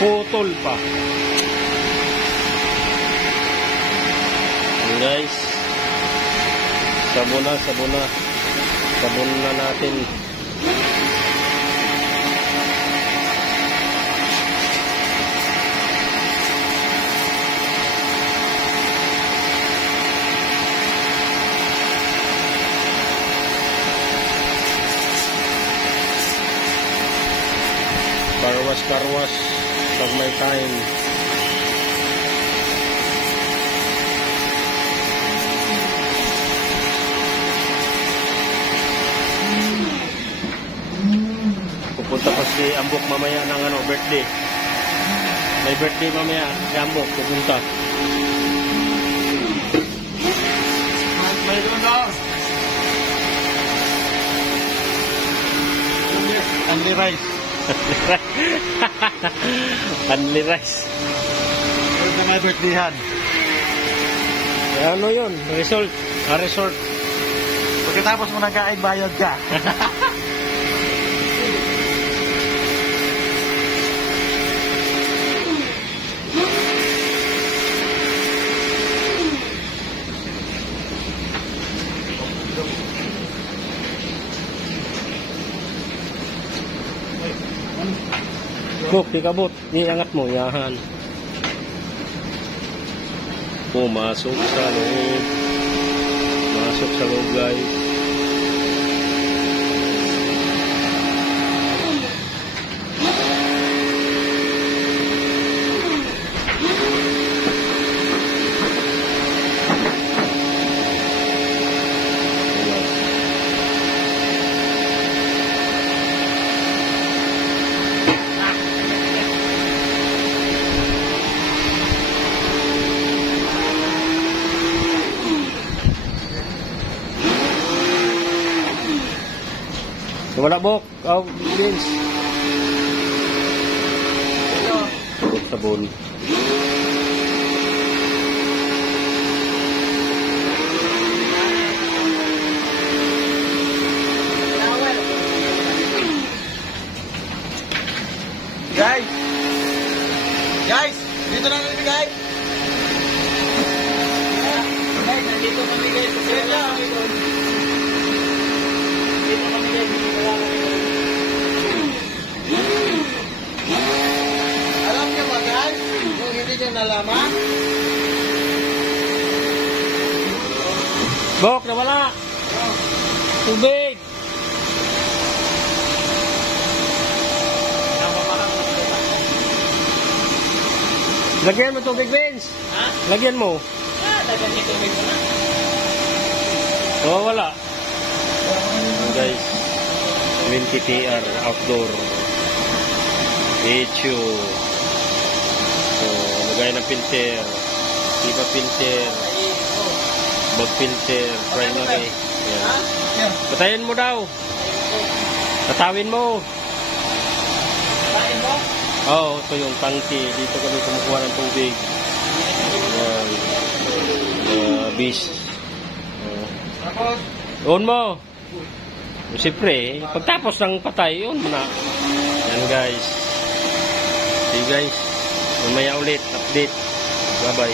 Putol pa. Ayan guys. Sabon na. Sabon na natin. Karwas pag may time. Pupunta pa si Ambok mamaya ng birthday. May birthday mamaya si Ambok pupunta. May doon daw. Only rice. Only rice. Ito na may birthdayhan. Ano yun? Resort. Resort. Pagkatapos mo nagkain, bayad ka. Buk, ikabot. Iangat mo. Yahan. Pumasok sa loob. Masok sa loob guys. Wala bok. Oh, beans. Sabon. Guys, dito na natin guys. Guys, nandito kami guys. Alam niyo ba guys, kung hindi niyo nalaman? Bok, nawala. Tubig. Lagyan mo tubig, Vince. Ha? Lagyan mo. Lagyan niyo tubig mo na. Oh, wala. Guys, 20 TR outdoor. Echo. So, lagay ng filter. Iba filter. Bag filter. Primary. Yan. Patayin mo daw. Tatawin mo. Patayin mo? Oo, ito yung tangke. Dito kami kumukuha ng tubig. Beast. On mo. Siyempre, pagtapos ng patay, on mo na. Yan guys. See guys. Mamaya ulit. Update. Bye bye.